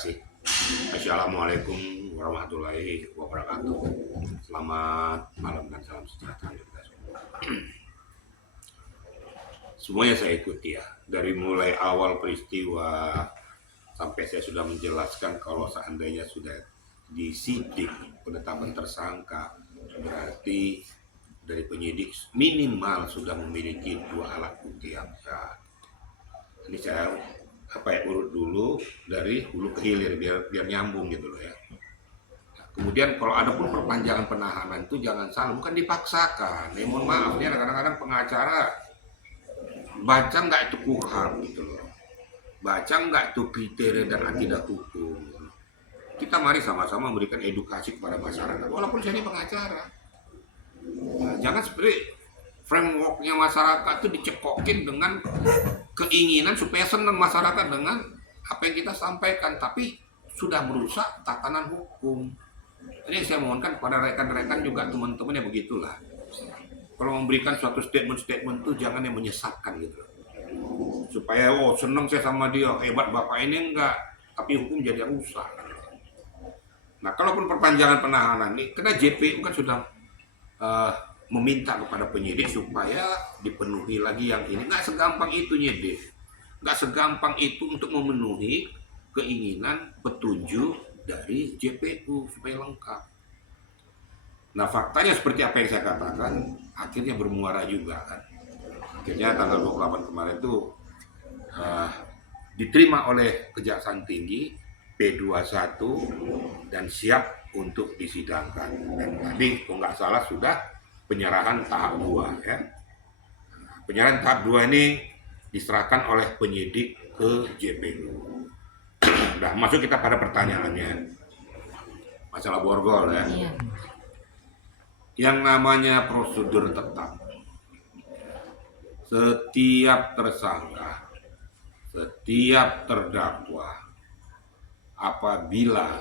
kasih. Assalamualaikum warahmatullahi wabarakatuh. Selamat malam dan salam sejahtera untuk kita semua. Semuanya saya ikuti ya, dari mulai awal peristiwa sampai saya sudah menjelaskan kalau seandainya sudah disidik penetapan tersangka, berarti dari penyidik minimal sudah memiliki 2 alat bukti yang sah. Ini saya urut dulu dari hulu ke hilir biar nyambung gitu loh ya. Kemudian kalau ada pun perpanjangan penahanan itu jangan salah, bukan dipaksakan. Mohon maaf ya, kadang-kadang pengacara baca nggak itu kuhab gitu loh, baca nggak itu kriteria dan akidah hukum. Kita mari sama-sama memberikan edukasi kepada masyarakat, walaupun saya ini pengacara. Nah, jangan seperti frameworknya masyarakat itu dicekokin dengan keinginan supaya senang masyarakat dengan apa yang kita sampaikan, tapi sudah merusak tatanan hukum. Ini saya mohonkan kepada rekan-rekan juga teman-teman ya begitulah. Kalau memberikan suatu statement itu jangan yang menyesatkan gitu. Supaya senang saya sama dia, hebat bapak ini enggak, tapi hukum jadi rusak. Nah, kalaupun perpanjangan penahanan ini, karena JPU kan sudah meminta kepada penyidik supaya dipenuhi lagi yang ini. Nggak segampang itu nyidik, nggak segampang itu untuk memenuhi keinginan petunjuk dari JPU supaya lengkap. Nah, faktanya seperti apa yang saya katakan, akhirnya bermuara juga kan. Akhirnya tanggal 28 kemarin itu diterima oleh Kejaksaan Tinggi P21 dan siap untuk disidangkan. Dan tadi kalau nggak salah sudah penyerahan tahap 2 ya. Penyerahan tahap 2 ini diserahkan oleh penyidik ke JPU. Nah, masuk kita pada pertanyaannya. Masalah borgol ya. Iya. Yang namanya prosedur tetap. Setiap tersangka, setiap terdakwa, apabila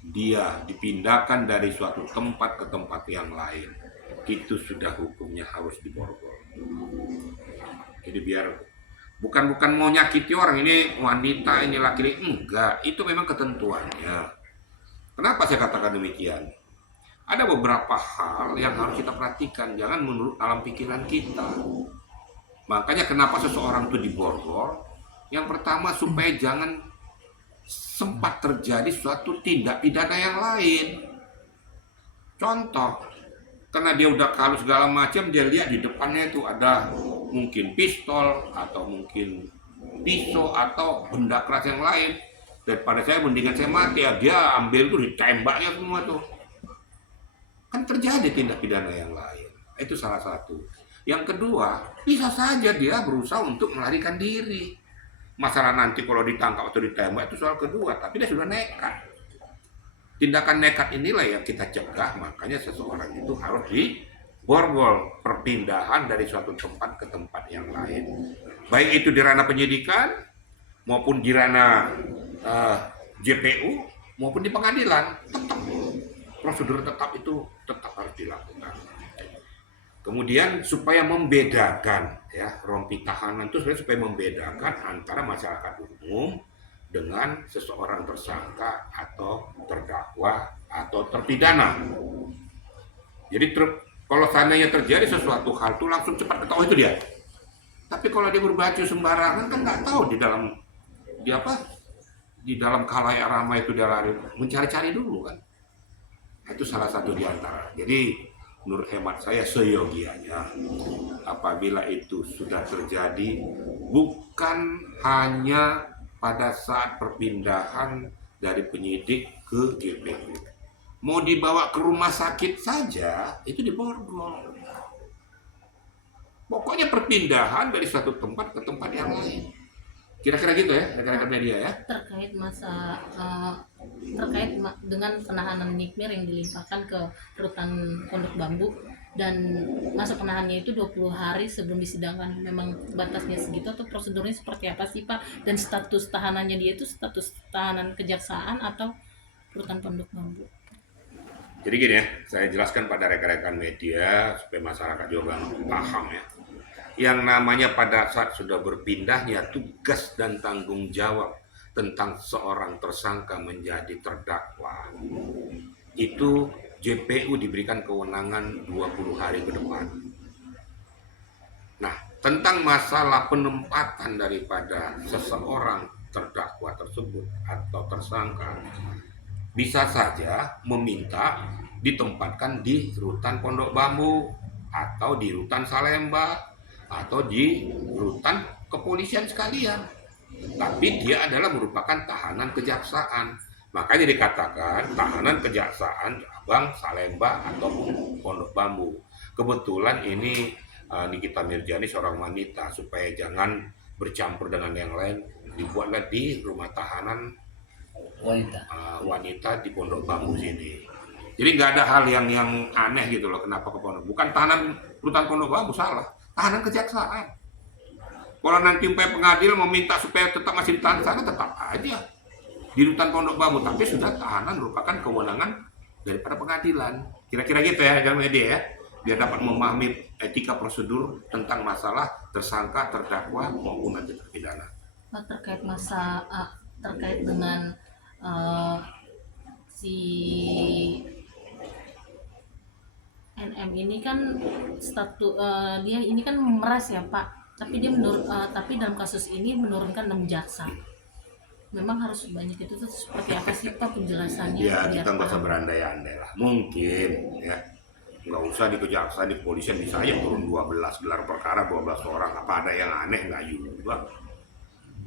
dia dipindahkan dari suatu tempat ke tempat yang lain, itu sudah hukumnya harus diborgol. Jadi biar bukan mau nyakiti orang, ini wanita, ini laki-laki, enggak, itu memang ketentuannya. Kenapa saya katakan demikian? Ada beberapa hal yang harus kita perhatikan, jangan menurut alam pikiran kita. Makanya kenapa seseorang itu diborgol? Yang pertama supaya jangan sempat terjadi suatu tindak pidana yang lain. Contoh, karena dia udah kalau segala macam, dia lihat di depannya itu ada mungkin pistol atau mungkin pisau atau benda keras yang lain. Daripada saya mendingan saya mati ya, dia ambil tuh ditembaknya semua tuh. Kan terjadi tindak pidana yang lain. Itu salah satu. Yang kedua, bisa saja dia berusaha untuk melarikan diri. Masalah nanti kalau ditangkap atau ditembak itu soal kedua, tapi dia sudah nekat. Tindakan nekat inilah yang kita cegah, makanya seseorang itu harus diborgol, perpindahan dari suatu tempat ke tempat yang lain. Baik itu di ranah penyidikan, maupun di ranah JPU, maupun di pengadilan. Tetap prosedur tetap itu tetap harus dilakukan. Kemudian supaya membedakan ya, rompi tahanan itu supaya membedakan antara masyarakat umum dengan seseorang tersangka atau terdakwa atau terpidana. Jadi kalau seandainya terjadi sesuatu hal itu langsung cepat ketahui itu dia. Tapi kalau dia berbaju sembarangan kan nggak tahu di dalam khalayak ramai itu dia lari mencari-cari dulu kan. Itu salah satu di antara. Jadi menurut hemat saya seyogianya apabila itu sudah terjadi bukan hanya pada saat perpindahan dari penyidik ke JPU, mau dibawa ke rumah sakit saja itu diborgol. Pokoknya perpindahan dari satu tempat ke tempat yang lain. Kira-kira gitu ya, rekan-rekan media ya. Terkait dengan penahanan Nikmir yang dilimpahkan ke rutan Pondok Bambu dan masa penahanannya itu 20 hari sebelum disidangkan, memang batasnya segitu atau prosedurnya seperti apa sih Pak? Dan status tahanannya dia itu status tahanan kejaksaan atau rutan Pondok Bambu? Jadi gini ya, saya jelaskan pada rekan-rekan media supaya masyarakat juga paham ya. Yang namanya pada saat sudah berpindahnya tugas dan tanggung jawab tentang seorang tersangka menjadi terdakwa, itu JPU diberikan kewenangan 20 hari ke depan. Nah, tentang masalah penempatan daripada seseorang terdakwa tersebut atau tersangka, bisa saja meminta ditempatkan di rutan Pondok Bambu atau di rutan Salemba atau di rutan kepolisian sekalian. Tapi dia adalah merupakan tahanan kejaksaan. Makanya dikatakan tahanan kejaksaan cabang Salemba atau Pondok Bambu. Kebetulan ini Nikita Mirjani seorang wanita, supaya jangan bercampur dengan yang lain, dibuatlah di rumah tahanan wanita di Pondok Bambu sini. Jadi nggak ada hal yang aneh gitu loh, kenapa ke Pondok. Bukan tahanan rutan Pondok Bambu, salah, tahanan kejaksaan. Kalau nanti pengadilan meminta supaya tetap masih ditahan sana, tetap aja di rutan Pondok Bambu, tapi sudah tahanan merupakan kewenangan daripada pengadilan. Kira-kira gitu ya, jangan media ya, biar dapat memahami etika prosedur tentang masalah tersangka, terdakwa maupun nanti terpidana. Terkait dengan si NM ini kan dia ini kan memeras ya Pak, tapi tapi dalam kasus ini menurunkan 6 jaksa. Memang harus banyak itu tuh seperti apa sih Pak penjelasannya? Ya kita nggak usah berandai-andai lah, mungkin ya nggak usah di kejaksaan, di kepolisian bisa aja turun 12 gelar perkara 12 orang, apa ada yang aneh? Nggak juga.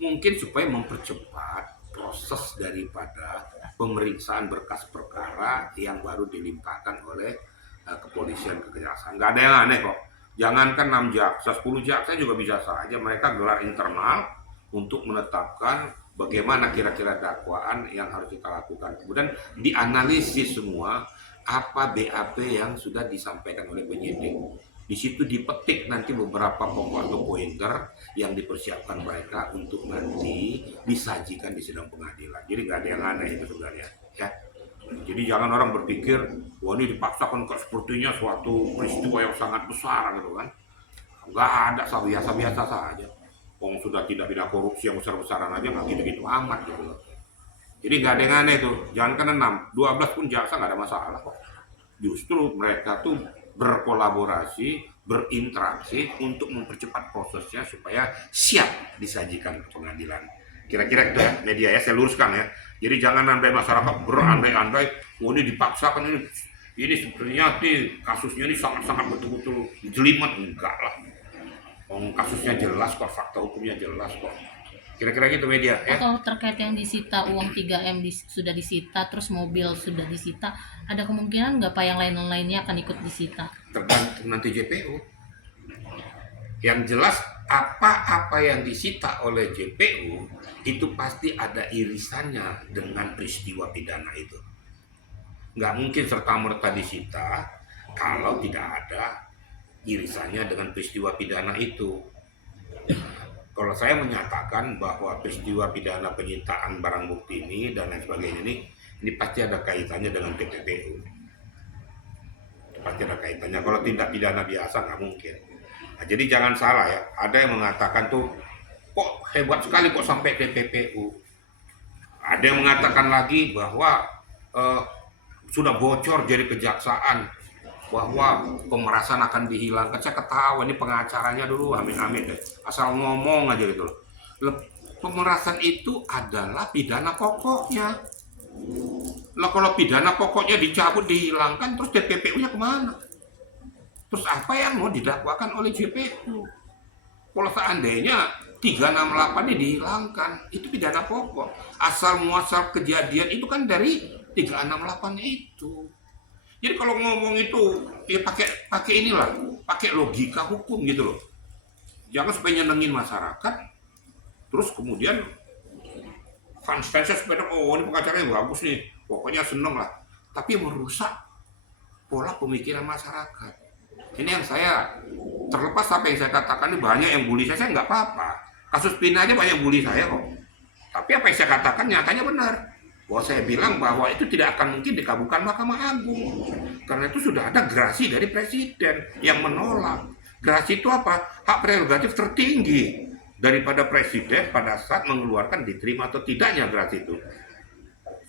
Mungkin supaya mempercepat proses daripada pemeriksaan berkas perkara yang baru dilimpahkan oleh kepolisian ke kejaksaan. Nggak ada yang aneh kok. Jangankan 6 jaksa, 10 jaksa juga bisa saja mereka gelar internal untuk menetapkan bagaimana kira-kira dakwaan yang harus kita lakukan. Kemudian dianalisis semua apa BAP yang sudah disampaikan oleh penyidik. Di situ dipetik nanti beberapa pokok atau pointer yang dipersiapkan mereka untuk nanti disajikan di sidang pengadilan. Jadi nggak ada yang aneh itu sebenarnya, ya. Jadi jangan orang berpikir, wah ini dipaksakan kok, sepertinya suatu peristiwa yang sangat besar gitu kan. Nggak ada, biasa-biasa saja. Wong sudah tidak pidana korupsi yang besar-besaran aja nggak gitu-gitu amat gitu loh. Jadi nggak ada yang aneh tuh, jangan kan 6, 12 pun jaksa nggak ada masalah kok. Justru mereka tuh berkolaborasi, berinteraksi untuk mempercepat prosesnya supaya siap disajikan ke pengadilan. Kira-kira itu ya media ya, saya luruskan ya. Jadi jangan sampai masyarakat berandai-andai, oh ini dipaksakan, ini sebenarnya kasusnya ini sangat-sangat betul-betul jelimet. Enggak lah. Kasusnya jelas kok, fakta hukumnya jelas kok. Kira-kira gitu media ya. Kalau terkait yang disita uang 3M sudah disita, terus mobil sudah disita, ada kemungkinan nggak Pak yang lain-lainnya akan ikut disita? Tergantung nanti JPU. Yang jelas apa-apa yang disita oleh JPU itu pasti ada irisannya dengan peristiwa pidana itu. Nggak mungkin serta-merta disita kalau tidak ada irisannya dengan peristiwa pidana itu. Kalau saya menyatakan bahwa peristiwa pidana penyitaan barang bukti ini dan lain sebagainya ini pasti ada kaitannya dengan TPPU. Pasti ada kaitannya. Kalau tindak pidana biasa nggak mungkin. Nah, jadi jangan salah ya. Ada yang mengatakan tuh, kok hebat sekali kok sampai TPPU. Ada yang mengatakan lagi bahwa sudah bocor dari kejaksaan bahwa pemerasan akan dihilangkan. Saya ketawa ini pengacaranya dulu amin-amin deh, asal ngomong aja gitu loh. Pemerasan itu adalah pidana pokoknya. Lah kalau pidana pokoknya dicabut, dihilangkan, terus TPPU-nya kemana? Terus apa yang mau didakwakan oleh JPU? Kalau seandainya 368 ini dihilangkan, itu pidana pokok. Asal muasal kejadian itu kan dari 368 itu. Jadi kalau ngomong itu ya pakai inilah, pakai logika hukum gitu loh. Jangan supaya nyenengin masyarakat, terus kemudian fans-fansnya sepeda, oh ini pengacaranya bagus nih, pokoknya seneng lah. Tapi merusak pola pemikiran masyarakat. Ini yang saya, terlepas apa yang saya katakan, ini banyak yang bully saya nggak apa-apa. Kasus Pina aja banyak bully saya kok. Tapi apa yang saya katakan nyatanya benar. Bahwa saya bilang bahwa itu tidak akan mungkin dikabulkan Mahkamah Agung. Karena itu sudah ada gerasi dari Presiden yang menolak. Gerasi itu apa? Hak prerogatif tertinggi daripada presiden pada saat mengeluarkan diterima atau tidaknya gerasi itu.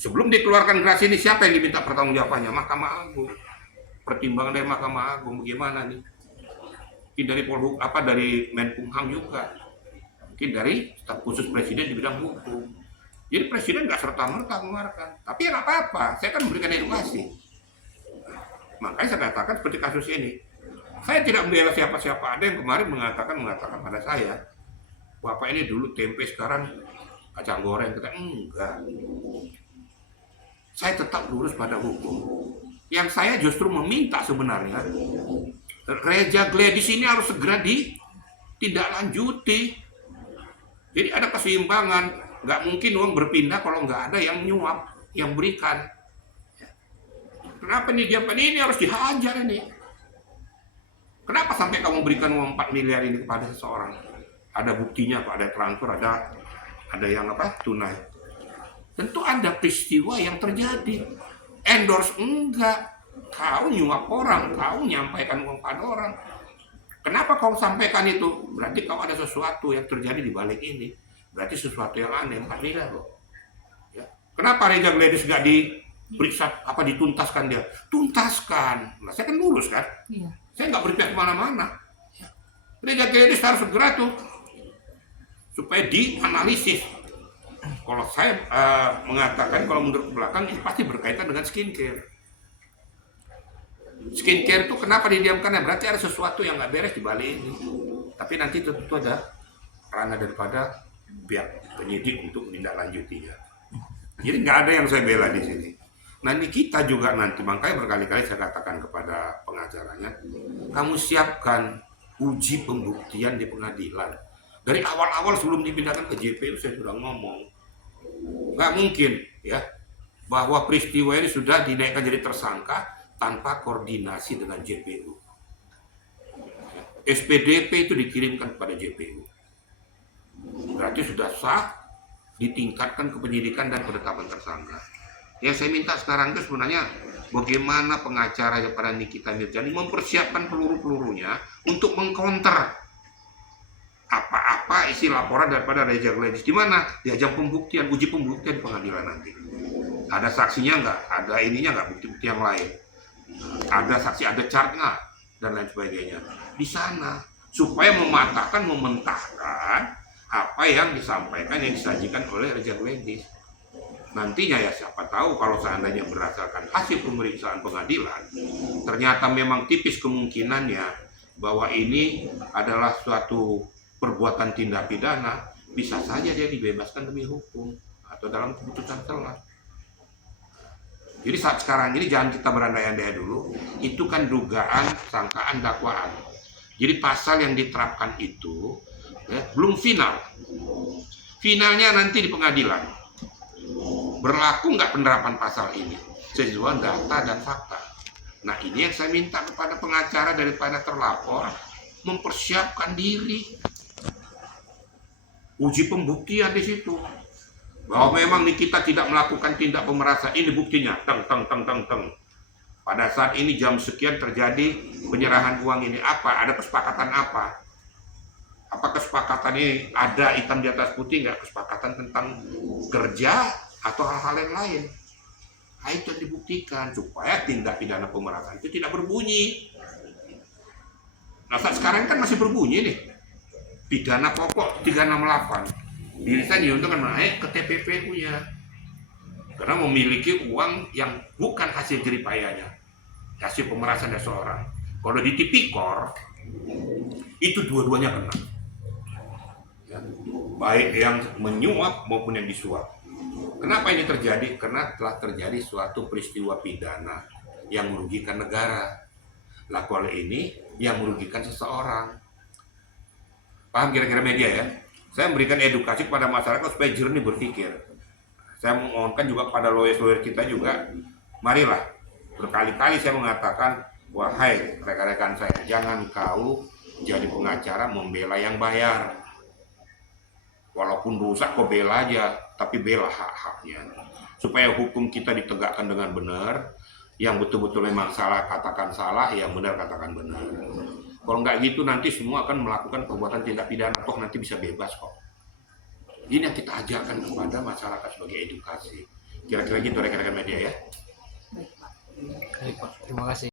Sebelum dikeluarkan gerasi ini siapa yang diminta pertanggungjawabannya? Mahkamah Agung. Pertimbangan dari Mahkamah Agung bagaimana nih? Mungkin dari dari Menkumham juga. Mungkin dari staf khusus presiden di bidang hukum. Jadi presiden nggak serta-merta mengeluarkan. Tapi ya nggak apa-apa, saya kan memberikan edukasi. Makanya saya katakan seperti kasus ini. Saya tidak membela siapa-siapa. Ada yang kemarin mengatakan pada saya, Bapak ini dulu tempe, sekarang kacang goreng. Kita enggak. Saya tetap lurus pada hukum. Yang saya justru meminta sebenarnya, Reja Gladys ini harus segera ditindaklanjuti. Jadi ada keseimbangan. Nggak mungkin uang berpindah kalau nggak ada yang nyuap, yang berikan. Kenapa nih dia ini harus dihajar ini? Kenapa sampai kamu berikan uang 4 miliar ini kepada seseorang? Ada buktinya, Pak, ada transfer, ada yang tunai. Tentu ada peristiwa yang terjadi. Endorse enggak. Kau nyuap orang, kau nyampaikan uang pada orang. Kenapa kau sampaikan itu? Berarti kau ada sesuatu yang terjadi di balik ini. Berarti sesuatu yang aneh, 4 miliar loh. Ya. Kenapa Reja Gladys nggak diperiksa, dituntaskan dia? Tuntaskan. Nah, saya kan lurus kan? Iya. Saya nggak berpihak kemana-mana. Reja Gladys harus segera tuh supaya dianalisis. Kalau saya mengatakan, kalau menurut belakang ini pasti berkaitan dengan skincare. Skincare itu kenapa didiamkan? Ya, berarti ada sesuatu yang nggak beres di balik ini. Tapi nanti tentu ada ranah daripada pihak penyidik untuk menindaklanjutinya. Jadi nggak ada yang saya bela di sini. Nah ini kita juga nanti, makanya berkali-kali saya katakan kepada pengacaranya, kamu siapkan uji pembuktian di pengadilan. Dari awal-awal sebelum dipindahkan ke JPU saya sudah ngomong, nggak mungkin ya bahwa peristiwa ini sudah dinaikkan jadi tersangka tanpa koordinasi dengan JPU. SPDP itu dikirimkan kepada JPU. Berarti sudah sah, ditingkatkan ke penyidikan dan penetapan tersangka. Yang saya minta sekarang itu sebenarnya bagaimana pengacara pada Nikita Mirzani mempersiapkan peluru-pelurunya untuk mengcounter apa-apa isi laporan daripada Reja Gladys. Di mana? Di ajang pembuktian, uji pembuktian pengadilan nanti. Ada saksinya nggak? Ada ininya nggak? Bukti-bukti yang lain. Ada saksi, ada chartnya dan lain sebagainya. Di sana supaya mematahkan, mementahkan apa yang disampaikan, yang disajikan oleh Reja Gladys. Nantinya ya siapa tahu kalau seandainya berdasarkan hasil pemeriksaan pengadilan ternyata memang tipis kemungkinannya bahwa ini adalah suatu perbuatan tindak pidana, bisa saja dia dibebaskan demi hukum atau dalam keputusan selah. Jadi saat sekarang ini jangan kita berandai-andai dulu, itu kan dugaan, sangkaan, dakwaan. Jadi pasal yang diterapkan itu ya, belum final. Finalnya nanti di pengadilan. Berlaku nggak penerapan pasal ini sesuai data dan fakta. Nah ini yang saya minta kepada pengacara daripada terlapor mempersiapkan diri, uji pembuktian di situ bahwa memang kita tidak melakukan tindak pemerasan. Ini buktinya, teng. Pada saat ini jam sekian terjadi penyerahan uang ini, apa? Ada kesepakatan apa? Apa kesepakatan ini ada hitam di atas putih nggak? Kesepakatan tentang kerja atau hal-hal yang lain. Nah, itu dibuktikan supaya tindak pidana pemerasan itu tidak berbunyi. Nah saat sekarang kan masih berbunyi nih. Pidana pokok 368. Diri saya diuntungkan naik ke TPPU-nya. Karena memiliki uang yang bukan hasil jeripayanya. Hasil pemerasan dari seorang. Kalau di tipikor itu dua-duanya kena. Ya. Baik yang menyuap maupun yang disuap. Kenapa ini terjadi? Karena telah terjadi suatu peristiwa pidana yang merugikan negara. Lah kalau ini yang merugikan seseorang. Paham kira-kira media ya? Saya memberikan edukasi kepada masyarakat supaya jernih berpikir. Saya memohonkan juga kepada lawyer-lawyer kita juga, marilah. Berkali-kali saya mengatakan, wahai rekan-rekan saya, jangan kau jadi pengacara membela yang bayar. Walaupun rusak kok bela aja, tapi bela hak-haknya. Supaya hukum kita ditegakkan dengan benar, yang betul-betul memang salah katakan salah, yang benar katakan benar. Kalau nggak gitu nanti semua akan melakukan perbuatan tindak pidana, toh nanti bisa bebas kok. Ini yang kita ajarkan kepada masyarakat sebagai edukasi. Kira-kira gitu rekan-rekan media ya. Baik, Pak. Baik, Pak. Terima kasih.